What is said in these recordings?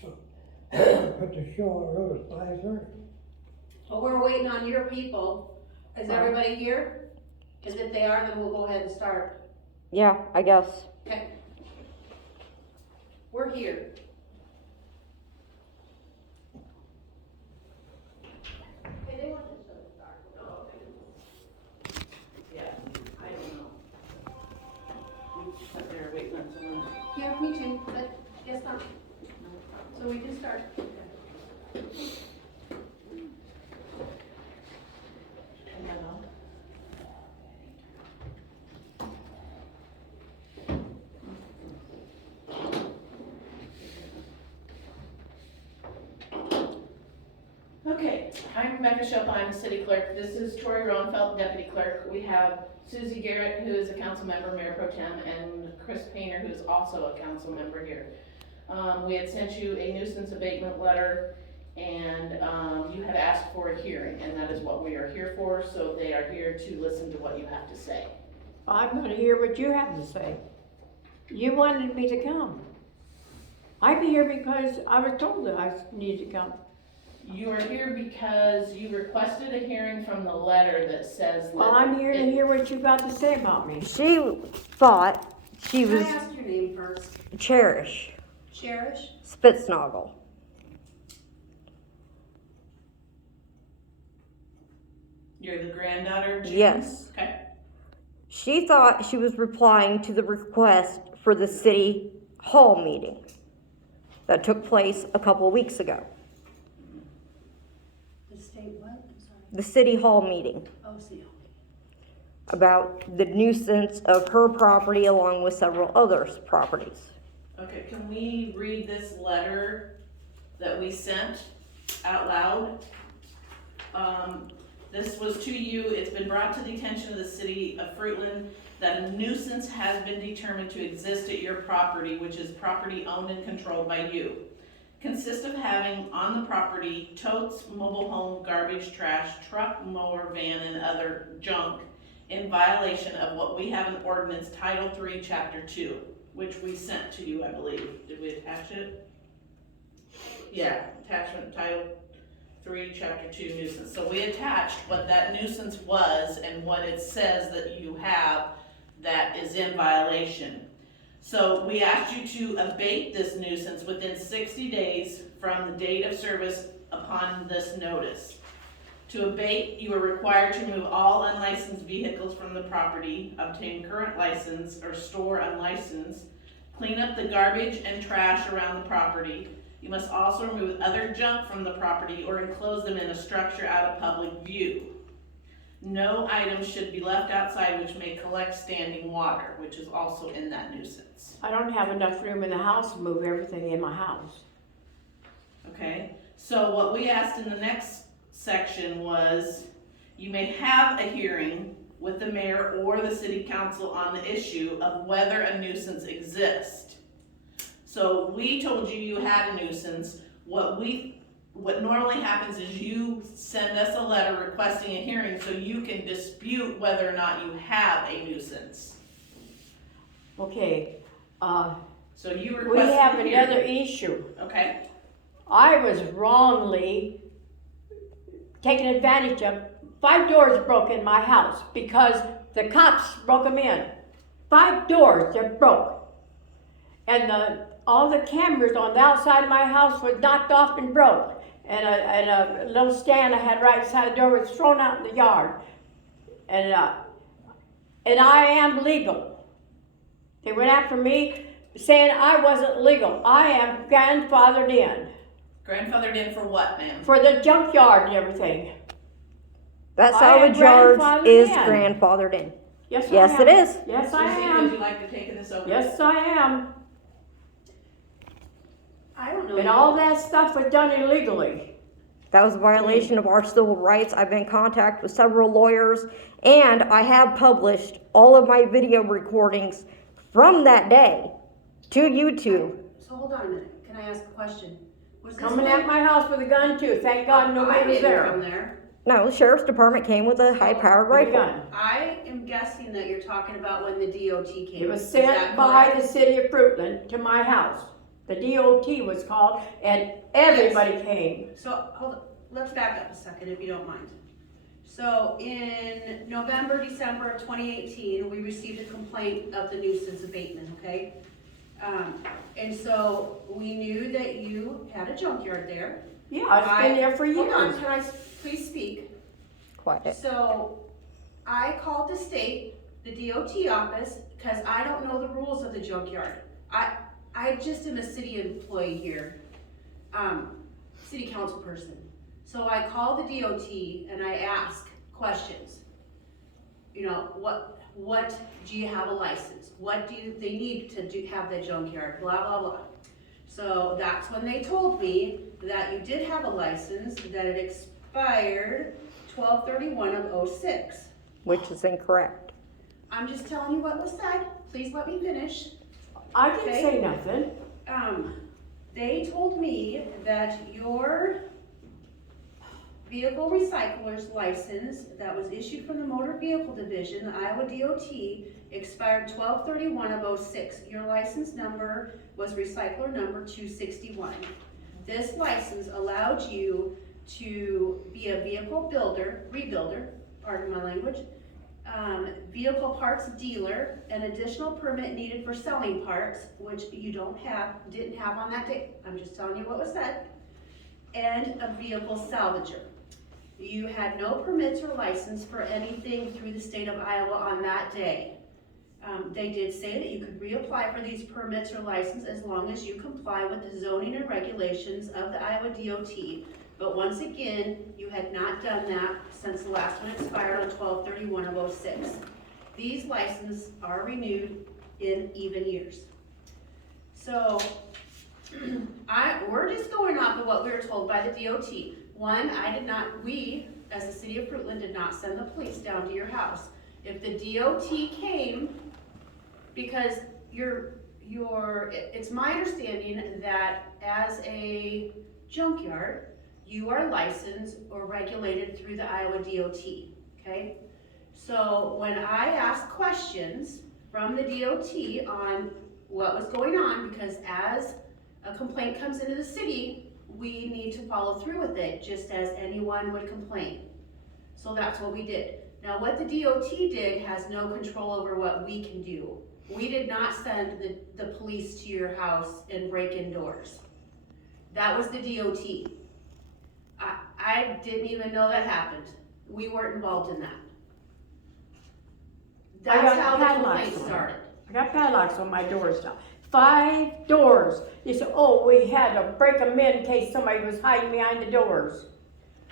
so. But the show on the road is 5:30. But we're waiting on your people. Is everybody here? Cause if they are, then we'll go ahead and start. Yeah, I guess. Okay. We're here. Okay, they want this show to start. Oh, okay. Yeah, I don't know. We just sat there waiting on someone. Yeah, me too, but guess not. So we can start. Okay, I'm Rebecca Shope, I'm the city clerk. This is Tori Roenfeld, deputy clerk. We have Susie Garrett, who is a council member, mayor pro tem, and Chris Painter, who is also a council member here. We had sent you a nuisance abatement letter, and you had asked for a hearing, and that is what we are here for, so they are here to listen to what you have to say. I'm gonna hear what you have to say. You wanted me to come. I'm here because I was told that I needed to come. You are here because you requested a hearing from the letter that says that. Well, I'm here to hear what you got to say about me. She thought she Can was I ask your name first? Cherish Cherish? Spitznagel. You're the granddaughter of June? Yes. Okay. She thought she was replying to the request for the city hall meeting that took place a couple of weeks ago. The state what? I'm sorry. The city hall meeting Oh, see. about the nuisance of her property along with several others' properties. Okay, can we read this letter that we sent out loud? This was to you. It's been brought to the attention of the city of Fruitland that a nuisance has been determined to exist at your property, which is property owned and controlled by you. Consists of having on the property totes, mobile home, garbage, trash, truck, mower, van, and other junk in violation of what we have in ordinance Title 3, Chapter 2, which we sent to you, I believe. Did we attach it? Yeah, attachment Title 3, Chapter 2 nuisance. So we attached what that nuisance was and what it says that you have that is in violation. So we asked you to abate this nuisance within 60 days from the date of service upon this notice. To abate, you are required to remove all unlicensed vehicles from the property, obtain current license or store unlicensed, clean up the garbage and trash around the property. You must also remove other junk from the property or enclose them in a structure out of public view. No items should be left outside which may collect standing water, which is also in that nuisance. I don't have enough room in the house to move everything in my house. Okay, so what we asked in the next section was, you may have a hearing with the mayor or the city council on the issue of whether a nuisance exists. So we told you you had a nuisance. What normally happens is you send us a letter requesting a hearing so you can dispute whether or not you have a nuisance. Okay, So you we requested have a another hearing. issue. Okay, I was wrongly taken advantage of. 5 doors broke in my house because the cops broke them in. 5 doors that broke. And all the cameras on the outside of my house were knocked off and broke. And a little stand I had right beside the door was thrown out in the yard. And I am legal. They went after me saying I wasn't legal. I am grandfathered in. grandfathered in for what, ma'am? For the junkyard and everything. That I am salvage yard grandfathered is in. grandfathered in. Yes, Yes, I am. it is. Yes, I Susie, am. would you like to take this over? Yes, I am. I don't know. And all that stuff was done illegally. That was a violation of our civil rights. I've been in contact with several lawyers, and I have published all of my video recordings from that day to YouTube. So hold on a minute. Can I ask a question? Was this Coming when- at my house with a gun too. Thank God I nobody was didn't come there. there. No, the sheriff's department came with a high-powered With a rifle. gun. I am guessing that you're talking about when the DOT came. It was Is that sent by correct? the city of Fruitland to my house. The DOT was called and everybody came. So, hold on, let's back up a second if you don't mind. So, in November, December of 2018, we received a complaint of the nuisance abatement, okay? And so, we knew that you had a junkyard there. Yeah, it's been there for Hold on, years. can I please speak? Quiet. So, I called the state, the DOT office, because I don't know the rules of the junkyard. I just am a city employee here, city council person. So I call the DOT and I ask questions. You know, what do you have a license? What do they need to have the junkyard? Blah, blah, blah. So that's when they told me that you did have a license, that it expired 12/31 of 06. Which is incorrect. I'm just telling you what was said. Please let me finish. I didn't Okay. say nothing. They told me that your vehicle recycler's license that was issued from the Motor Vehicle Division, the Iowa DOT, expired 12/31 of 06. Your license number was recycler number 261. This license allowed you to be a vehicle rebuilder, pardon my language, vehicle parts dealer, an additional permit needed for selling parts, which you didn't have on that day. I'm just telling you what was said. And a vehicle salvager. You had no permits or license for anything through the state of Iowa on that day. They did say that you could reapply for these permits or license as long as you comply with the zoning and regulations of the Iowa DOT. But once again, you had not done that since the last one expired on 12/31 of 06. These licenses are renewed in even years. So, we're just going off of what we were told by the DOT. One, we, as the city of Fruitland, did not send the police down to your house. If the DOT came, because it's my understanding that as a junkyard, you are licensed or regulated through the Iowa DOT, okay? So when I asked questions from the DOT on what was going on, because as a complaint comes into the city, we need to follow through with it, just as anyone would complain. So that's what we did. Now, what the DOT did has no control over what we can do. We did not send the police to your house and break in doors. That was the DOT. I didn't even know that happened. We weren't involved in that. I That's got how the padlocks complaint on. started. I got padlocks on my doors now. 5 doors. They said, oh, we had to break them in case somebody was hiding behind the doors.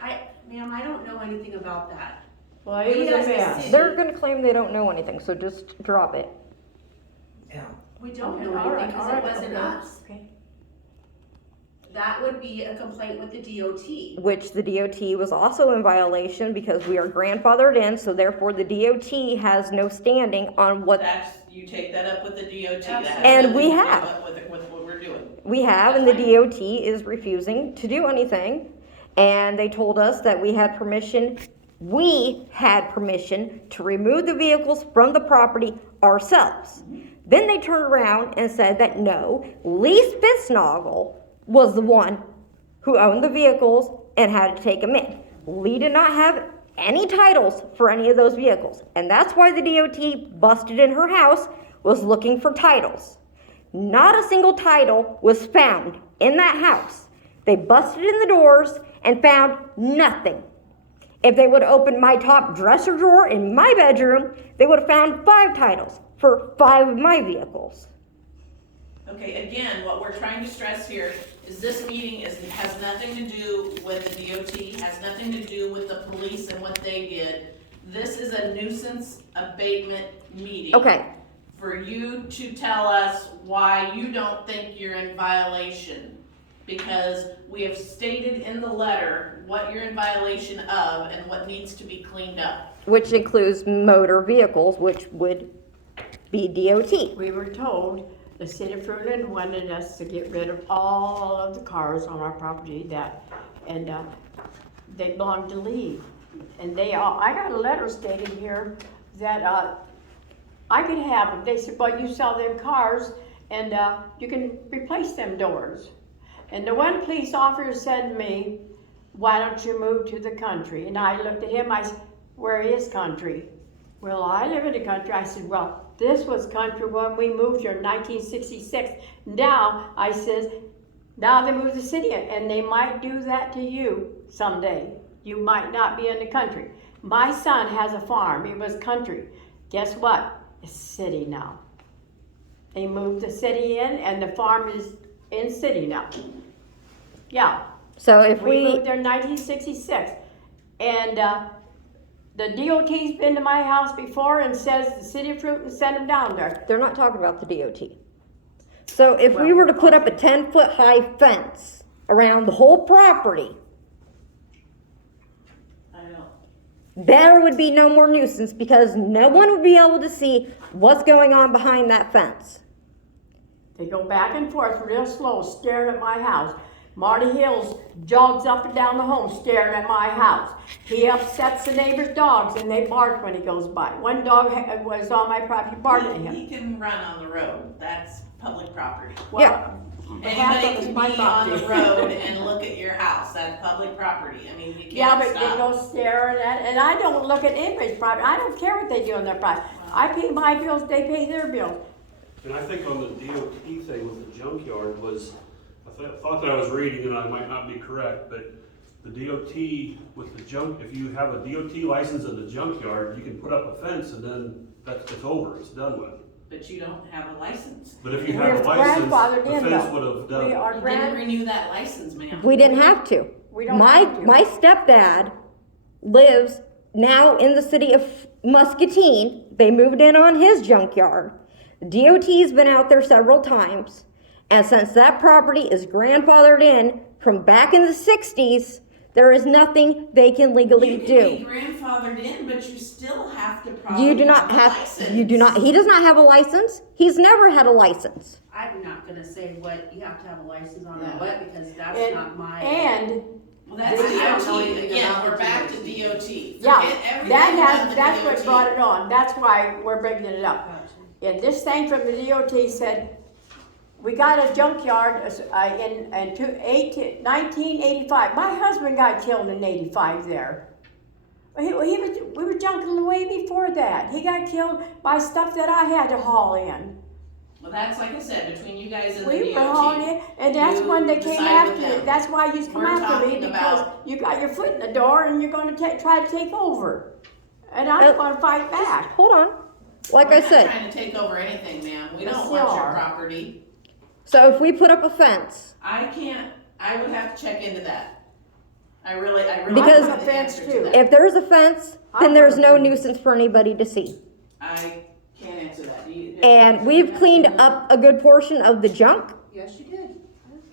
Ma'am, I don't know anything about that. Well, it We was as a the mess. city- They're gonna claim they don't know anything, so just drop it. Yeah. We don't Okay, know all right, anything because all it right, wasn't okay, us. okay. That would be a complaint with the DOT. Which the DOT was also in violation because we are grandfathered in, so therefore the DOT has no standing on what You take that up with the DOT. That has And we nothing to do have. with what we're doing. we have, and the DOT is refusing to do anything. And they told us that we had permission to remove the vehicles from the property ourselves. Then they turned around and said that no, Lee Spitznagel was the one who owned the vehicles and had to take them in. Lee did not have any titles for any of those vehicles. And that's why the DOT busted in her house, was looking for titles. Not a single title was found in that house. They busted in the doors and found nothing. If they would have opened my top dresser drawer in my bedroom, they would have found 5 titles for 5 of my vehicles. Okay, again, what we're trying to stress here is this meeting has nothing to do with the DOT, has nothing to do with the police and what they did. This is a nuisance abatement meeting. Okay, For you to tell us why you don't think you're in violation. Because we have stated in the letter what you're in violation of and what needs to be cleaned up. which includes motor vehicles, which would be DOT. We were told the city of Fruitland wanted us to get rid of all of the cars on our property and they belonged to Lee. And I got a letter stating here that I could have them. They said, well, you sell them cars and, you can replace them doors. And the one police officer said to me, why don't you move to the country? And I looked at him, I said, where is country? Well, I live in the country. I said, well, this was country when we moved here in 1966. Now, I says, now they moved the city in, and they might do that to you someday. You might not be in the country. My son has a farm. It was country. Guess what? It's city now. They moved the city in, and the farm is in city now. Yeah. So if We we, moved there in 1966, and the DOT's been to my house before and says the city of Fruiton sent them down there. they're not talking about the DOT. So if we were to put up a 10-foot high fence around the whole property, I know. there would be no more nuisance because no one would be able to see what's going on behind that fence. They go back and forth real slow, staring at my house. Marty Hills jogs up and down the home staring at my house. He upsets the neighbor's dogs and they bark when he goes by. One dog was on my property barking at him. He can run on the road, that's public property. Yeah. Half of Anybody it's can my be on the property. road and look at your house, that's public property, I mean, you Yeah, can't but they stop. go staring at, and I don't look at anybody's property. I don't care what they do on their property. I pay my bills, they pay their bills. And I think on the DOT thing with the junkyard was, I thought that I was reading, and I might not be correct, but the DOT with the junk, if you have a DOT license in the junkyard, you can put up a fence and then it's over, it's done with. But you don't have a license. But if you We're have a license, grandfathered the in, fence though. would have done. We it. are You didn't grand, renew that license, ma'am. We didn't have to. we don't My have to. my stepdad lives now in the city of Muscatine. They moved in on his junkyard. The DOT's been out there several times, and since that property is grandfathered in from back in the 60s, there is nothing they can legally You can do. be grandfathered in, but you still have to probably You do not a have, license. you do not, he does not have a license. He's never had a license. I'm not gonna say what, you have to have a license on or Yeah. what, because that's And- not my. And, Well, that's I don't know DOT, anything again, about we're the back to DOT. DOT. yeah, Forget everything that about the that's what DOT. brought it on. That's why we're bringing it up. Gotcha. And this thing from the DOT said, we got a junkyard in 1985. My husband got killed in 85 there. We were junking way before that. He got killed by stuff that I had to haul in. Well, that's like I said, between you guys and the We were hauling DOT. in, and that's You when they came decide with after me. them. That's why you come We're after me, talking because about- you got your foot in the door and you're gonna try to take over. And I'm gonna fight back. Hold on. Like We're I not said, trying to take over anything, ma'am. We Yes, don't you want your are. property. so if we put up a fence, I would have to check into that. I really Because- don't have the answer to that. if there's a fence, then I'm there's no working. nuisance for anybody to see. I can't answer that. And we've cleaned up a good portion of the junk, Yes, you did.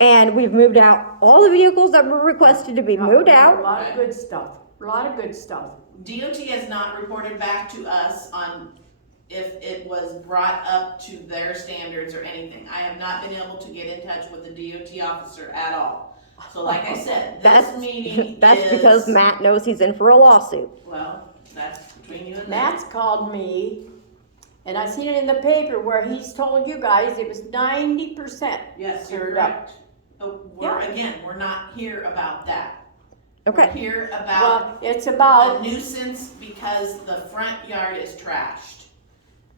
and we've moved out all the vehicles that were requested to be moved A out. lot of good stuff, a lot of good stuff. DOT has not reported back to us on if it was brought up to their standards or anything. I have not been able to get in touch with the DOT officer at all. So like I said, That's, this meeting that's because is- Matt knows he's in for a lawsuit. Well, that's between you and them. Matt's called me, and I seen it in the paper where he's told you guys it was 90%. Yes, you're Cleared up. correct. But we're not here about that. We're Okay, here about Well, it's a about, nuisance because the front yard is trashed.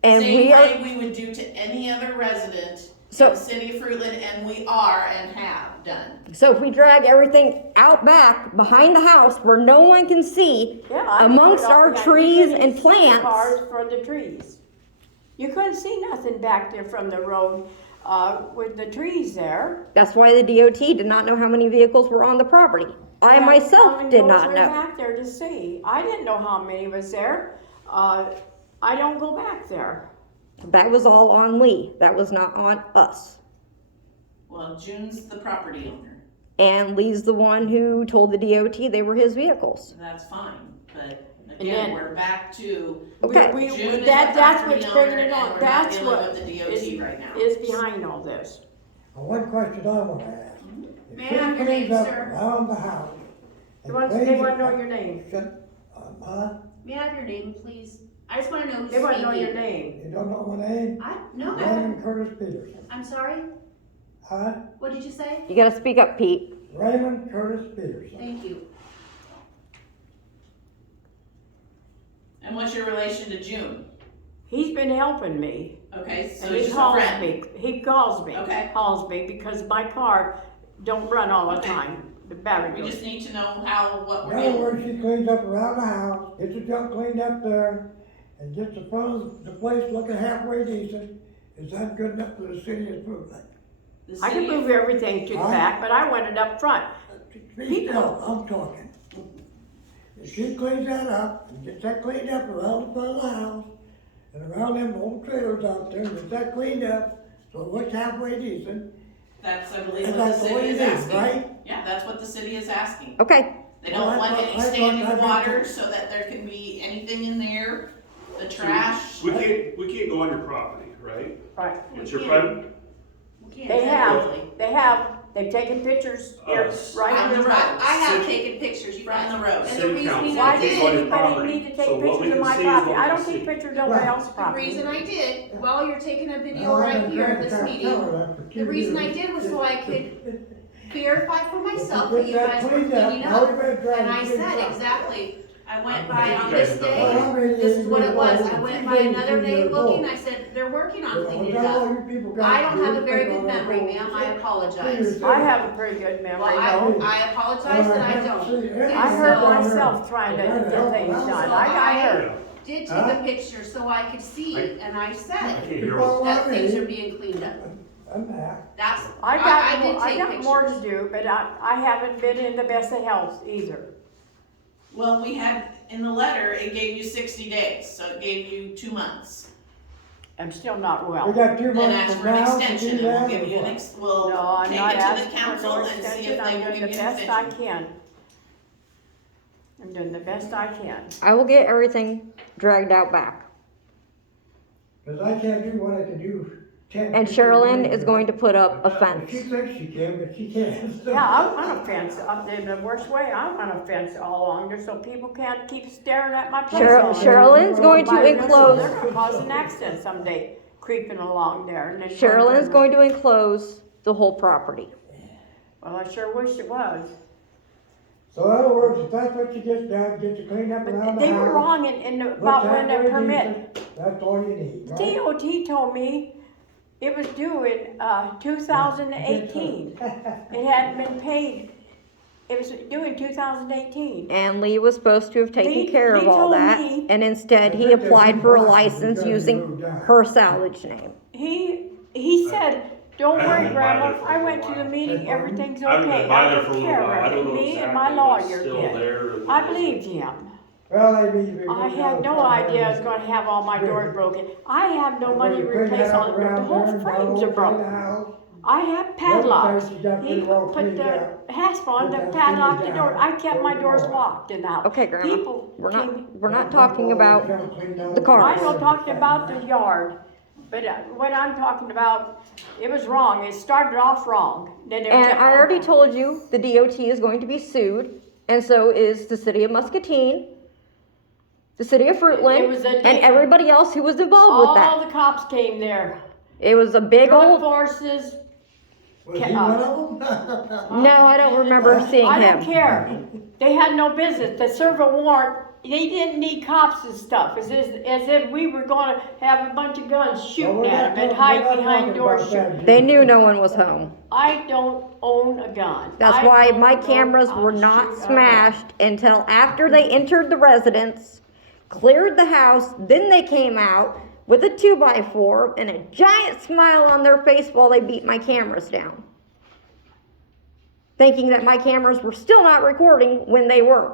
and Same we are, way we would do to any other resident So- in the city of Fruitland, and we are and have done. so if we drag everything out back behind the house where no one can see, yeah. I amongst put it our up, yeah, trees you couldn't and see the plants. Cars for the trees. You couldn't see nothing back there from the road, with the trees there. that's why the DOT did not know how many vehicles were on the property. I How myself many did goes not right know. Back there to see. I didn't know how many was there. I don't go back there. That was all on Lee. That was not on us. Well, June's the property owner, And Lee's the one who told the DOT they were his vehicles. and that's fine, but then- again, we're back to Okay. We- June is the that's property what's bringing owner, it and on. we're not That's dealing what with the DOT right now. is behind all this. One question I want to ask. May If I she have your cleans name, up sir? around the house. They and want cleans to it know up, your name. Should, May I have your name, please? I just wanna know who's They wanna know your speaking. name. You don't know my name? No, Raymond Curtis Peterson. I'm sorry, Huh? what did you say? You gotta speak up, Pete. Raymond Curtis Peterson. Thank you. And what's your relation to June? He's been helping me. Okay, so And he's he just a calls friend. me, he calls me. Okay. Calls me because my car don't run all the Okay. time. The battery We goes. just need to know what In we're other doing. words, she cleans up around the house, gets the junk cleaned up there, and gets the front of the place looking halfway decent. Is that good enough for the city of Fruitland? The I can city- move everything to the Huh? back, but I want it up front. Be still, I'm talking. If she cleans that up and gets that cleaned up around the front of the house and around them old trailers out there, gets that cleaned up, so it looks halfway decent, That's, I believe, and what the that's all city you is need, asking. right? Yeah, that's what the city is asking. Okay, They Well, don't I want thought- any I thought standing that water meant- so that there can be anything in there, the trash. We can't go on your property, right? Right. It's your can't. private, We can't They technically. they've taken pictures here, Us. right On on the the road. road. I have City- taken pictures, you From guys. the road. And the City reason council. Why I does Take on did, your anybody property. need to So take what we pictures of can my see is property? what I we don't can take see. pictures of nobody Right. else's the property. reason I did, while you're taking a video Now, I've right been here trying at to this tell meeting, her that for 2 the reason I years. did was so I could verify for myself Get that you that guys were cleaned up. cleaning Now up. we've been trying And to I clean said, up. exactly, I went I by think on you guys this have done day, Well, I mean, this is what it you're was, old. I went She's by 82 another day years looking, old. I said, they're working on You know, cleaning it that's all up. you people got I to don't do have a is very pick good on that memory, old ma'am, I shit. apologize. I have a pretty good memory, Well, though. I apologize that I don't. I hurt So- myself trying to get things done. I got hurt. Did take Huh? a picture so I could see, and I I said can't hear You what. follow that me? things are being cleaned up. I'm back. That's, I did take got more to pictures. do, but I haven't been in the best of health either. Well, we had, in the letter, it gave you 60 days, so it gave you 2 months. I'm still not We well. got 2 Then months ask from for an now to extension do and we'll that. give you or an what? we'll No, I'm take not it to asking the for council no and see extension. if they I'm will doing give the you an best I extension. can. I'm doing the best I can. I will get everything dragged out back. Cause I can't do what I can do 10. And 15 Sherilyn years is ago. going to put up a She fence. thinks she can, but she can't. Yeah, I want a fence, in the worst way, I want a fence all along there so people can't keep staring at my place. all day. Sherilyn's going to My real enclose, They're gonna cause an accident someday, creeping along there and then. Sherilyn's going to enclose the whole property. Well, I sure wish it was. So in other words, if that's what she gets done, gets to clean up around But the they were house. wrong about when the permit. That's all you need, right? DOT told me it was due in, 2018. It hadn't been paid. It was due in 2018. And Lee was supposed to have taken Lee- care of Lee all told that, me- and instead I he think that applied he for a blocked it license because he using moved out. her salvage name. He said, don't I worry, haven't been by Grandma, there for a I went to while. the meeting, everything's I haven't okay. been by there I for a took little care while, I of don't it, know me exactly and my what's lawyer still did. there. or I what believed isn't. him. Well, they need to be. I moved had out no of idea I was town. gonna have all my doors broken. I have no money to Clean that replace up all the, around the whole there, frames now are clean the broken. house. I have padlocks. Everything she got He pretty well put cleaned the out. hasp on Put to that padlock thing the door. down, I kept my close the doors door. locked in the house. Okay, Grandma, People we're came- not talking about the cars. I'm not talking about the yard, but what I'm talking about, it was wrong. It started off wrong. Then it And kept I on already going. told you the DOT is going to be sued, and so is the city of Muscatine, the city of It Fruitland, was a- and everybody else who was involved with All that. the cops came there. It was a big Drug old, forces. Was he one of them? no, I don't remember seeing I don't him. care. They had no business to serve a warrant. They didn't need cops and stuff. As if we were gonna have a bunch of guns Well, shooting we're at not them and talking- we're hide not behind talking doors about shooting. that. They knew no one was home. I don't own a gun. That's I why don't my know cameras how were to not shoot a gun. smashed until after they entered the residence, cleared the house, then they came out with a 2x4 and a giant smile on their face while they beat my cameras down. Thinking that my cameras were still not recording when they were.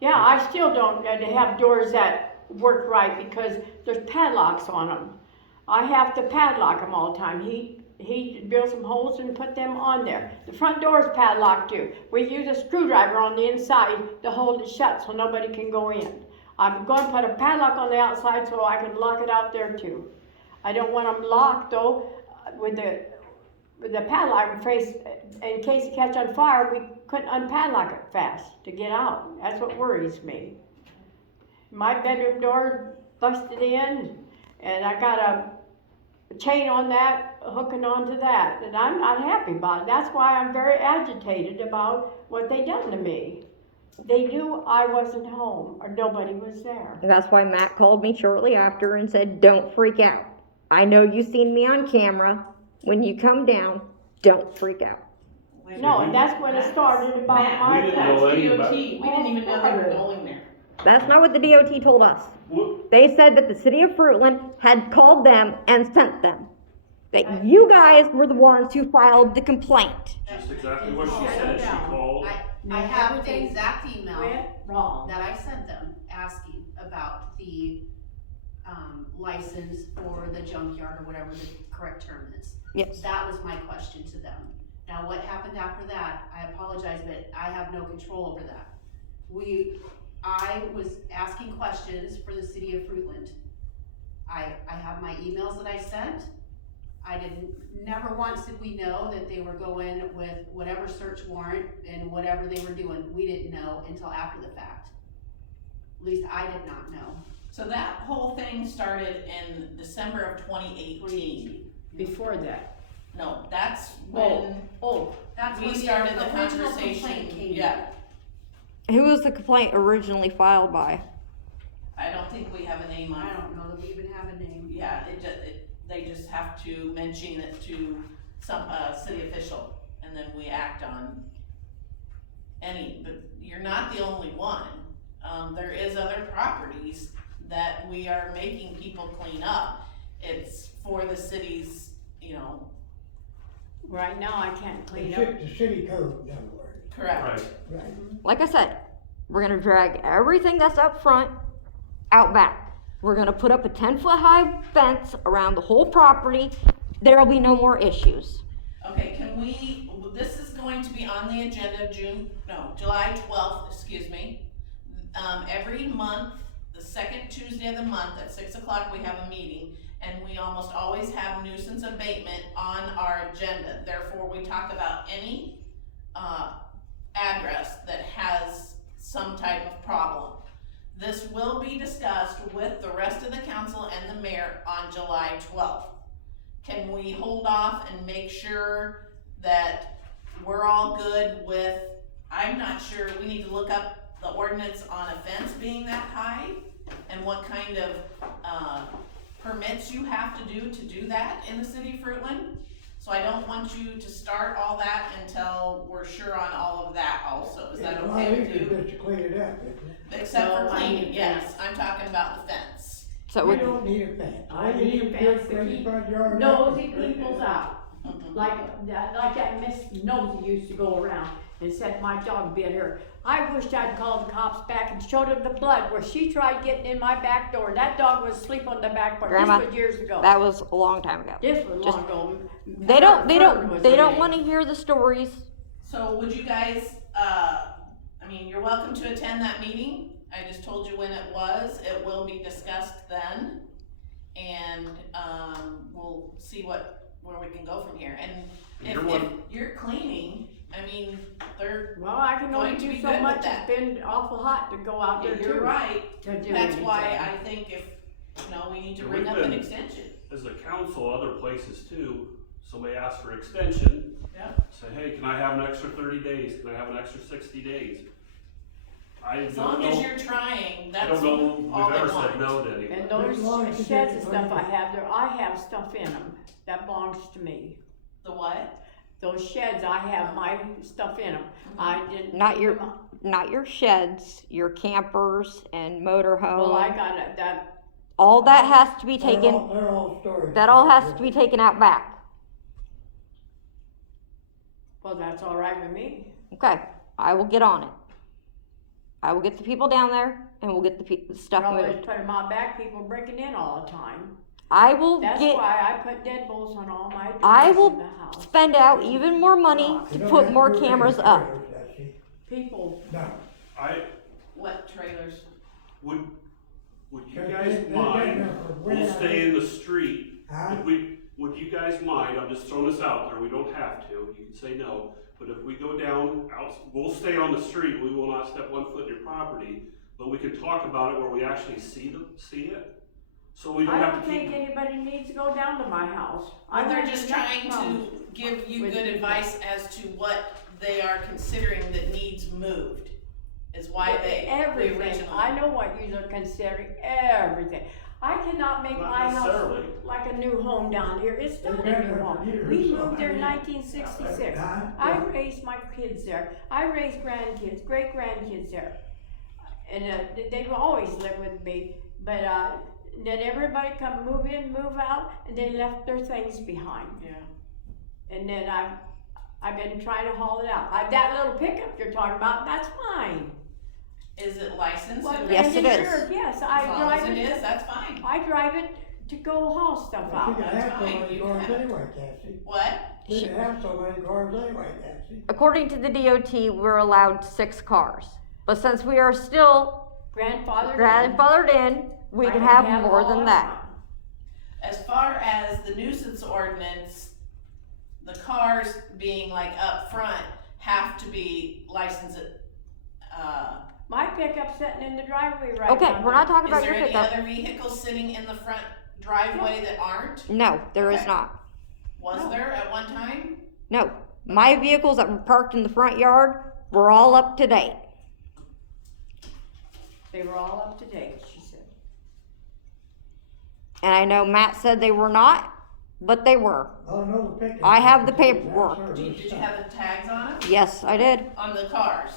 Yeah, I still don't have doors that work right because there's padlocks on them. I have to padlock them all the time. He built some holes and put them on there. The front door is padlocked too. We use a screwdriver on the inside to hold it shut so nobody can go in. I'm going to put a padlock on the outside so I can lock it out there too. I don't want them locked though with the padlock in case it catch on fire, we couldn't unpadlock it fast to get out. That's what worries me. My bedroom door busted in, and I got a chain on that, hooking onto that, and I'm not happy about it. That's why I'm very agitated about what they done to me. They knew I wasn't home, or nobody was there. And that's why Matt called me shortly after and said, don't freak out. I know you seen me on camera. When you come down, don't freak out. No, and that's when it started about Matt, my. we didn't that's know anything DOT, about- we didn't even know they were going there. That's not what the DOT told us. What, They said that the city of Fruitland had called them and sent them. That you guys were the ones who filed the complaint. just exactly what she I said, don't she know. called. I have the Everything exact email Went wrong. that I sent them asking about the, license for the junkyard or whatever the correct term is. Yes. That was my question to them. Now, what happened after that, I apologize, but I have no control over that. I was asking questions for the city of Fruitland. I have my emails that I sent. Never once did we know that they were going with whatever search warrant and whatever they were doing. We didn't know until after the fact. At least I did not know. So that whole thing started in December of 2018. Before that. No, that's when That's we when started the original conversation. complaint came. Yeah, Who was the complaint originally filed by? I don't think we have a name on I it. don't know that we even have a name. Yeah, they just have to mention it to some, city official, and then we act on any, but you're not the only one. There is other properties that we are making people clean up. It's for the city's, you know, Right now, I can't The clean up. the city code, in other words, correct. Right, right. Like I said, we're gonna drag everything that's up front out back. We're gonna put up a 10-foot high fence around the whole property. There'll be no more issues. Okay, this is going to be on the agenda July 12th, excuse me. Every month, the second Tuesday of the month at 6 o'clock, we have a meeting, and we almost always have nuisance abatement on our agenda. Therefore, we talk about any, address that has some type of problem. This will be discussed with the rest of the council and the mayor on July 12th. Can we hold off and make sure that we're all good with, I'm not sure, we need to look up the ordinance on a fence being that high and what kind of, permits you have to do that in the city of Fruitland. So I don't want you to start all that until we're sure on all of that also. Is that It's okay with easy you? just to clean it up, isn't it? Except No, for I cleaning, need yes, I'm talking about the fence. So We we, don't need a fence. I All you need a is fence just to clean keep the front yard up Nosy and straighten it people's out. out. Like that Miss Nosy used to go around and said my dog bit her. I wished I'd called the cops back and showed them the blood where she tried getting in my back door. That dog was asleep on the back porch. Grandma, This was years ago. that was a long time ago. This was just- long ago. They don't Fern they was don't her wanna name. hear the stories. So would you guys, you're welcome to attend that meeting. I just told you when it was. It will be discussed then. And, we'll see where we can go from here. And You're if one- you're cleaning, they're, Well, I can only Going to do be so good with much. that. It's been awful hot to go out there you're too. right. To do That's why anything. I think if, we need to And bring we've up an been- extension. as a council, other places too, somebody asks for extension. Yeah. Say, hey, can I have an extra 30 days? Can I have an extra 60 days? I As don't long as know, you're trying, I that's don't know all we've they ever want. said no to anyone. And As long as those you sheds get and the stuff I money. have there, I have stuff in them. That belongs to me. The what? Those sheds, I have my stuff in them. I didn't. Not your- leave 'em- Not your sheds, your campers and motorhome. Well, I got it, that, All that has to be They're taken, all- They're all storage. that all has to be taken out back. well, that's all right with me. Okay, I will get on it. I will get the people down there and we'll get the stuff Always moved. put them out back, people breaking in all the time. I will That's get, why I put deadbolts on all my I doors in will the house. spend out even more money You to don't put have more to do cameras any up. trailers, Betsy. People, No. What trailers? Would you They're- guys they're mind, there for we'll winter. stay in the street. Huh? Would you guys mind, I'm just throwing this out there, we don't have to, you can say no, but if we go down, we'll stay on the street, we will not step 1 foot in your property, but we could talk about it where we actually see it. So we don't I have don't to think keep, anybody needs to go down to my house. They're had just enough trying to problems. give you with good people. advice as to what they are considering that needs moved, is why they Everything, originally. I know what you are considering, everything. I cannot make Not my house necessarily. look like a new home down here, it's not They've a been new there for home. years, We so moved there in I mean, 1966. yeah. I raised my kids there, I raised grandkids, great grandkids there. And they've always lived with me, but then everybody come move in, move out, and they left their things behind. Yeah. And then I've been trying to haul it out. That little pickup you're talking about, that's mine. Is it licensed? Well, and Yes, and it is. insured, yes, I As long as drive it it. is, that's fine. I drive it to go haul stuff She out. can have so fine, many you cars can. anyway, can't she? What? She can have so many cars anyway, can't she? According to the DOT, we're allowed 6 cars. But since we are still grandfathered in, we can have more than that. As far as the nuisance ordinance, the cars being like up front have to be licensed. My pickup's sitting in the driveway right now. Okay, we're not talking Is about there your any pickup. other vehicles sitting in the front driveway that aren't? No, there is Okay. not. Was No. there at one time? No. My vehicles that were parked in the front yard were all up to date. They were all up to date, she said. And I know Matt said they were not, but they were. Oh, no, the pickup. I have the paperwork. Did you have the tags on it? Yes, I did. On the cars?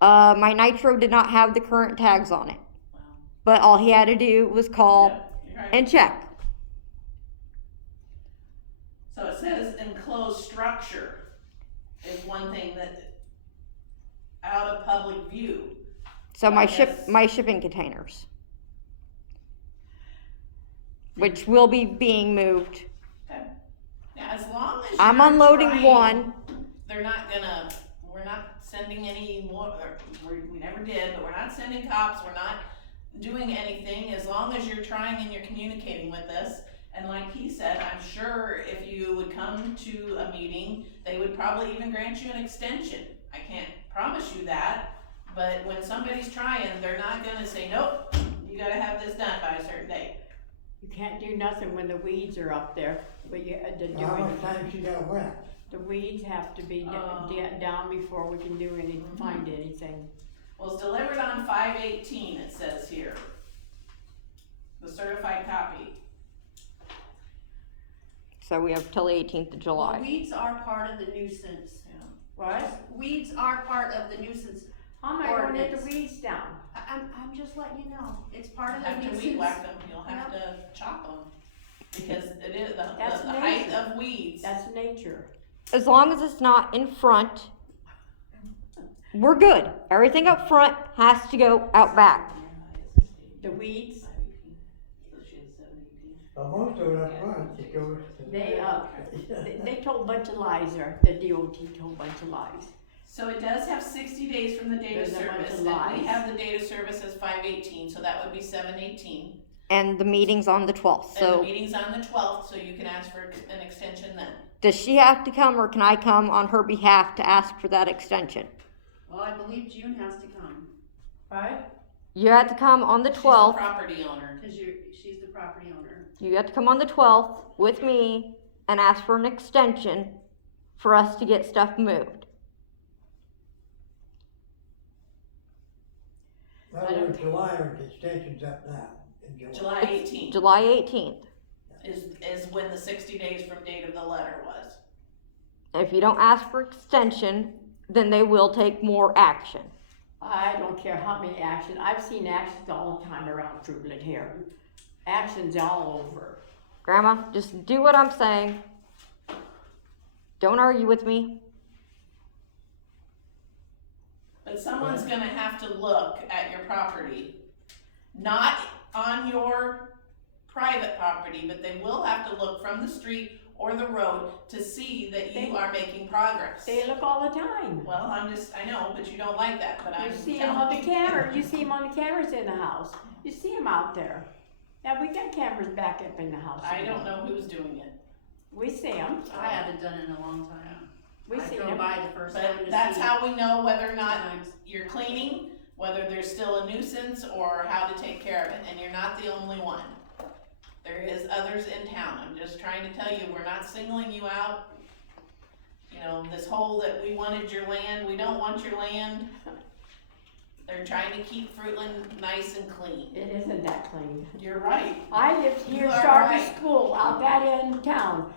My Nitro did not have the current tags on it. Wow. But all he had to do was call Yeah, you're right. and check. So it says enclosed structure is one thing that, out of public view. So I guess- my shipping containers, which will be being moved. Okay. Now, as long as I'm you're unloading trying, one. They're not gonna, we're not sending any more, or we never did, but we're not sending cops, we're not doing anything, as long as you're trying and you're communicating with us. And like he said, I'm sure if you would come to a meeting, they would probably even grant you an extension. I can't promise you that, but when somebody's trying, they're not gonna say, nope, you gotta have this done by a certain date. You can't do nothing when the weeds are up there, but you had to do How much it. time she got left? The weeds have to be down before we can do any, find anything. Well, it's delivered on 5/18, it says here. The certified copy. So we have till the 18th of July. Weeds are part of the nuisance. What? Weeds are part of the nuisance. How am I gonna get the Ordinance. weeds down? I'm just letting you know, it's part of the After nuisance. weed whack them, you'll have to chop them. Because it is, That's the height nature. of weeds. That's nature. As long as it's not in front, we're good. Everything up front has to go out back. The weeds, Well, most of it up front, it goes to. they told a bunch of lies there, the DOT told a bunch of lies. So it does have 60 days from the date of There's a bunch service, of and lies. we have the date of service as 5/18, so that would be 7/18. And the meeting's on the 12th. And the So meeting's on the 12th, so you can ask for an extension then. does she have to come or can I come on her behalf to ask for that extension? Well, I believe June has to come, Right? You have to come on the She's the 12th. property owner. cause she's the property owner. You have to come on the 12th with me and ask for an extension for us to get stuff moved. In other words, July or the extension's up now, in July. July 18th July 18th. is when the 60 days from date of the letter was. If you don't ask for extension, then they will take more action. I don't care how many actions, I've seen actions all the time around Fruitland here. Actions all over. Grandma, just do what I'm saying. Don't argue with me. But someone's gonna have to look at your property, not on your private property, but they will have to look from the street or the road to see that you are making progress. They look all the time. Well, I know, but you don't like that, but I'm You see them on the telling you. camera, you see them on the cameras in the house. You see them out there. Yeah, we got cameras back up in the house. I don't know who's doing it, We see them, I haven't done it in a long time. we I see drove them. by the first time to but see. that's how we know whether or not Sometimes. you're cleaning, whether there's still a nuisance or how to take care of it, and you're not the only one. There is others in town. I'm just trying to tell you, we're not singling you out. You know, this whole that we wanted your land, we don't want your land. They're trying to keep Fruitland nice and clean. It isn't that clean. You're right. I lived You here, are started right. school out that end of town.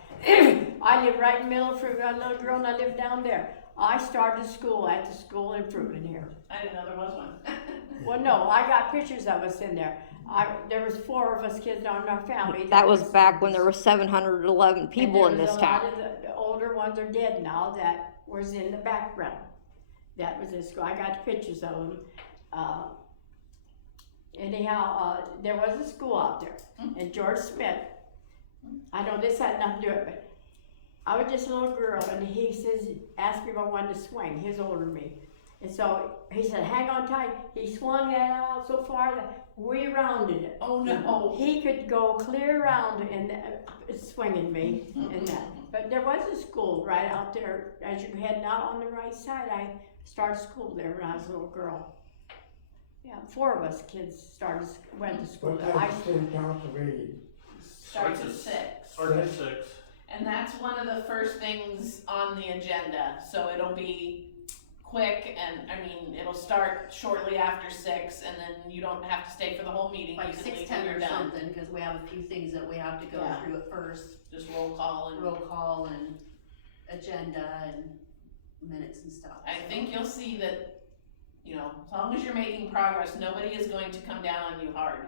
I lived right in the middle of Fruitland, I was a little girl and I lived down there. I started school at the school in Fruitland here. I didn't know there was one. Well, no, I got pictures of us in there. There was 4 of us kids in our family. That was back when there were 711 people in this A town. lot of the older ones are dead now that was in the background. That was in school. I got pictures of them. Anyhow, there was a school out there, and George Smith, I know this had nothing to do with it, but I was just a little girl, and he says, asked me if I wanted to swing. He's older than me. And so he said, hang on tight. He swung that out so far that we rounded it. Oh no. He could go clear around and swinging me and that. But there was a school right out there as you're heading out on the right side. I started school there when I was a little girl. Yeah, 4 of us kids went to school What there. time city council meeting? Starts at 6. Starts at 6. And that's one of the first things on the agenda, so it'll be quick, and I mean, it'll start shortly after 6, and then you don't have to stay for the whole meeting. Like You can leave 6:10 when you're or done. something, cause we have a few things that we have to go Yeah. through at first. Just roll call and. Roll call and agenda and minutes and stuff. I think you'll see that, you know, as long as you're making progress, nobody is going to come down on you hard.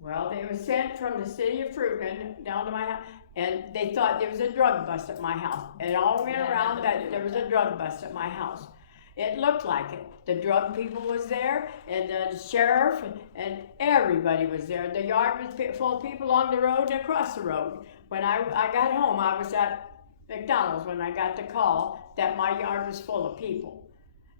Well, they were sent from the city of Fruitland down to my house, and they thought there was a drug bust at my house. It all went Yeah, around nothing to that do there was with a drug bust at my house. It looked like it. The drug people was there, and the sheriff, and everybody was there. The yard was full of people along the road and across the road. When I got home, I was at McDonald's when I got the call that my yard was full of people.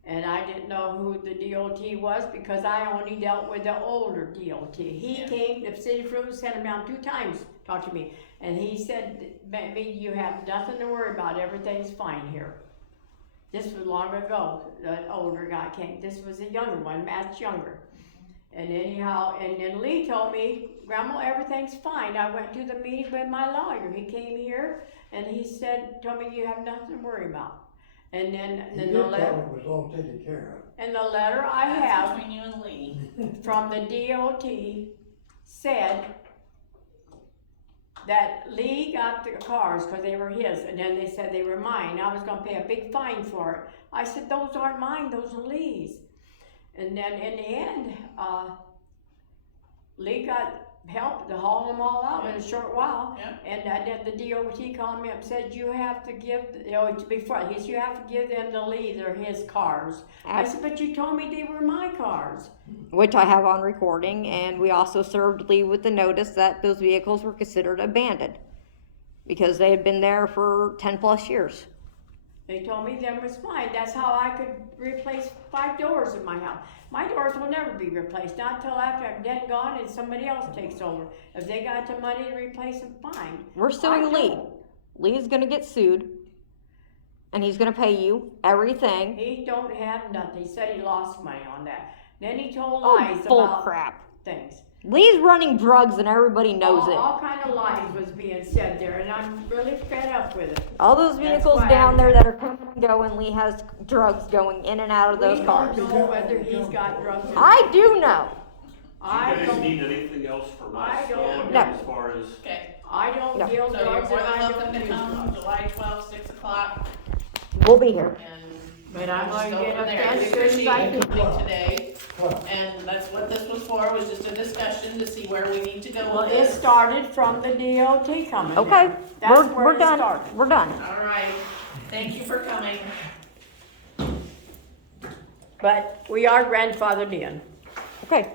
And I didn't know who the DOT was because I only dealt with the older DOT. He Yeah. came, the city of Fruitland sent him down 2 times, to talk to me. And he said, "Baby, you have nothing to worry about, everything's fine here." This was long ago, the older guy came. This was a younger one, much younger. And anyhow, and then Lee told me, "Grandma, everything's fine." I went to the meeting with my lawyer. He came here and he said, told me, "You have nothing to worry about." And He then did the tell letter, it was all taken care and the letter I That's have between you and Lee. from the DOT said that Lee got the cars because they were his, and then they said they were mine. I was gonna pay a big fine for it. I said, "Those aren't mine, those are Lee's." And then in the end, Lee got help to haul them all out in a short while. Yeah. And then the DOT called me up and said, "You have to give, to be front, he said, you have to give them to Lee, they're his cars." I said, "But you told me they were my cars." Which I have on recording, and we also served Lee with the notice that those vehicles were considered abandoned because they had been there for 10 plus years. They told me them was fine. That's how I could replace 5 doors in my house. My doors will never be replaced, not until after I'm dead and gone and somebody else takes over. If they got the money to replace them, fine. We're suing I Lee. don't. Lee's gonna get sued, and he's gonna pay you everything. He don't have nothing. He said he lost money on that. Then he told Oh, lies bull about crap. things. Lee's running drugs, and everybody knows all, it. all kind of lies was being said there, and I'm really fed up with it. All those vehicles why down I- there that are coming and going, Lee has drugs going in and out of those We cars. don't know whether he's got drugs. in- I do know. I Do you guys don't. need anything else from us? I don't. No. As far as, Okay, I don't No. deal so you're drugs more and than I welcome don't to use come drugs. July 12th, 6 o'clock, We'll be here. and. But I'm we'll just gonna go get from up there. there as We soon as appreciate I you can. coming today, of. and that's what this was for, was just a discussion to see where we need to go Well, with it this. started from the DOT coming. Okay, here. That's where we're it done. started. We're done. All right, thank you for coming. But we are grandfathered in. Okay.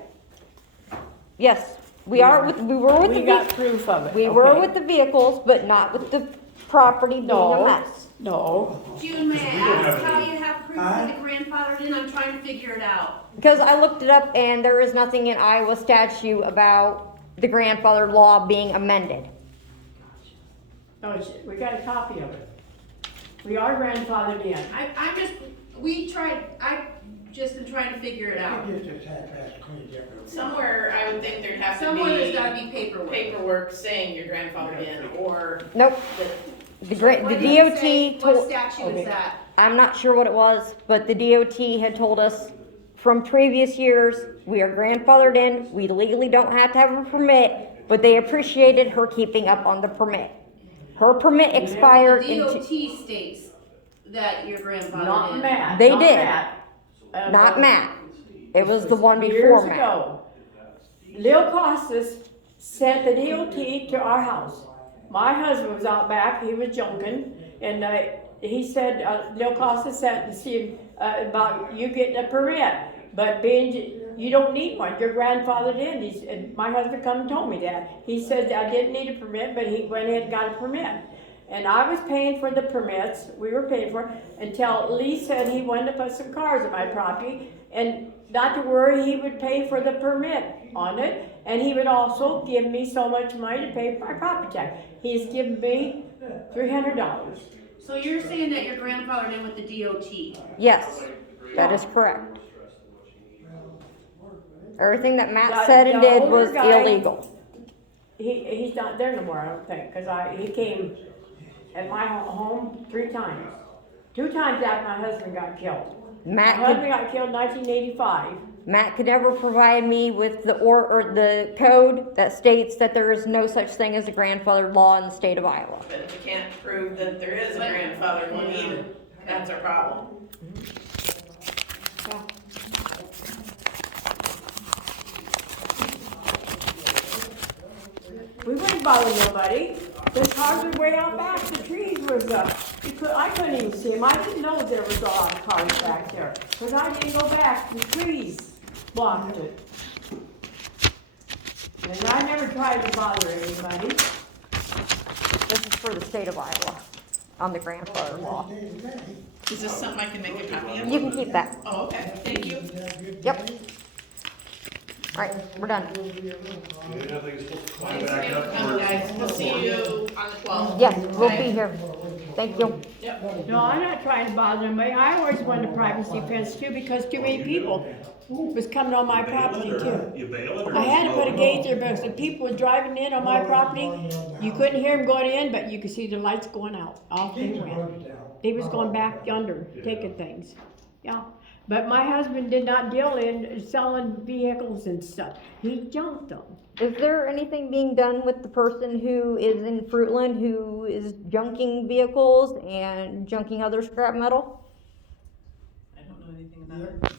Yes, we are with. We were with We the. got proof of it. We were okay? with the vehicles, but not with the property being No. a mess. No, June, may I We don't have ask how any- you have proof Huh? of the grandfathered in? I'm trying to figure it out. Because I looked it up, and there is nothing in Iowa statute about the grandfather law being amended. no, we got a copy of it. We are grandfathered in. I'm just, we tried, just in trying to figure it out. It's just half-assed cleaned up. Somewhere, I would think there'd have to Somewhere there's be gotta be paperwork. paperwork saying you're grandfathered in, or Nope, the the What did it say? DOT What told, statute Okay. is that? I'm not sure what it was, but the DOT had told us from previous years, we are grandfathered in, we legally don't have to have a permit, but they appreciated her keeping up on the permit. Her permit expired The in, DOT states that you're grandfathered Not in. Matt. They not did. Matt. not Matt. It was the one Years before Matt. ago, Lil Costas sent the DOT to our house. My husband was out back, he was junking, and he said, Lil Costas sent to see about you getting a permit. But being, you don't need one, you're grandfathered in. And my husband come and told me that. He said I didn't need a permit, but he went ahead and got a permit. And I was paying for the permits, we were paying for it, until Lee said he wanted to put some cars on my property. And not to worry, he would pay for the permit on it, and he would also give me so much money to pay for my property tax. He's given me $300. So you're saying that you're grandfathered in with the DOT? Yes, that is correct. Everything that Matt The- said and the did older was guy- illegal. He's not there no more, I don't think, cause he came at my home 3 times. 2 times after my husband got killed. My Matt husband could, got killed in 1985. Matt could never provide me with the or the code that states that there is no such thing as a grandfathered law in the state of Iowa. but if you can't prove that there is a grandfather one either, that's our problem. We wouldn't bother nobody. The cars were way out back, the trees was I couldn't even see them. I didn't know there was a lot of cars back there. Cause I didn't go back, the trees blocked it. And I never tried to bother anybody. This is for the state of Iowa on the grandfather law. Is this something I can make a copy of? You can keep that. Oh, okay, thank you. Yep. All right, we're done. Yeah, I think it's supposed to climb Thanks back again for up. coming, guys. We'll see you on the 12th. Yes, we'll be here. Thank you. No, I'm not trying to bother anybody. I always wanted a privacy fence too because too many people was coming on my property too. You bail it or? I had to put a you gate there because the people was driving in on my property. You couldn't hear them going in, but you could see the lights going out. Off they went. They was going back yonder, taking things. Yeah. But my husband did not deal in selling vehicles and stuff. He junked them. Is there anything being done with the person who is in Fruitland who is junking vehicles and junking other scrap metal? I don't know anything about it.